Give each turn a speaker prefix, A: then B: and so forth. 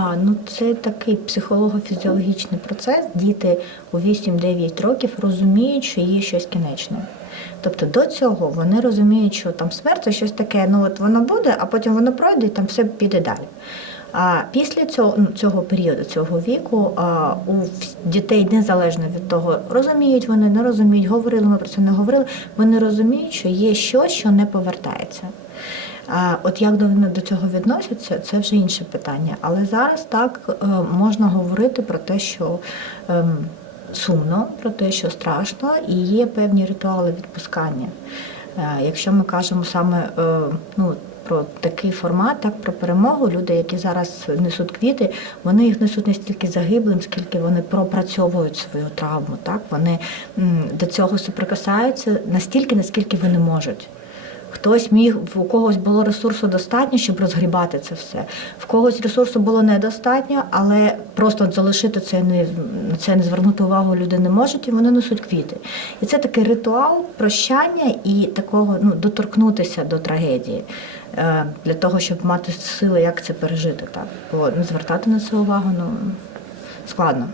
A: А, ну це такий психолого-фізіологічний процес. Діти у 8-9 років розуміють, що є щось кінечне. Тобто до цього вони розуміють, що там смерть це щось таке, ну от воно буде, а потім воно пройде і там все піде далі. А після цього, ну, цього періоду, цього віку, у дітей незалежно від того, розуміють вони, не розуміють, говорили ми про це, не говорили. Вони розуміють, що є щось, що не повертається. От як до, до цього відносяться, це вже інше питання. Але зараз так е, можна говорити про те, що ем, сумно, про те, що страшно, і є певні ритуали відпускання. Е, Якщо ми кажемо саме е, ну, про такий формат, так про перемогу, люди, які зараз несуть квіти, вони їх несуть не стільки загиблим, скільки вони пропрацьовують свою травму. Так вони до цього соприкасаються настільки, наскільки вони можуть. Хтось міг, у когось було ресурсу достатньо, щоб розгрібати це все. В когось ресурсу було недостатньо, але просто залишити це не це не звернути увагу люди не можуть, і вони несуть квіти. І це такий ритуал прощання і такого ну, доторкнутися до трагедії е, для того, щоб мати сили, як це пережити. Так? Бо не звертати на це увагу ну, складно.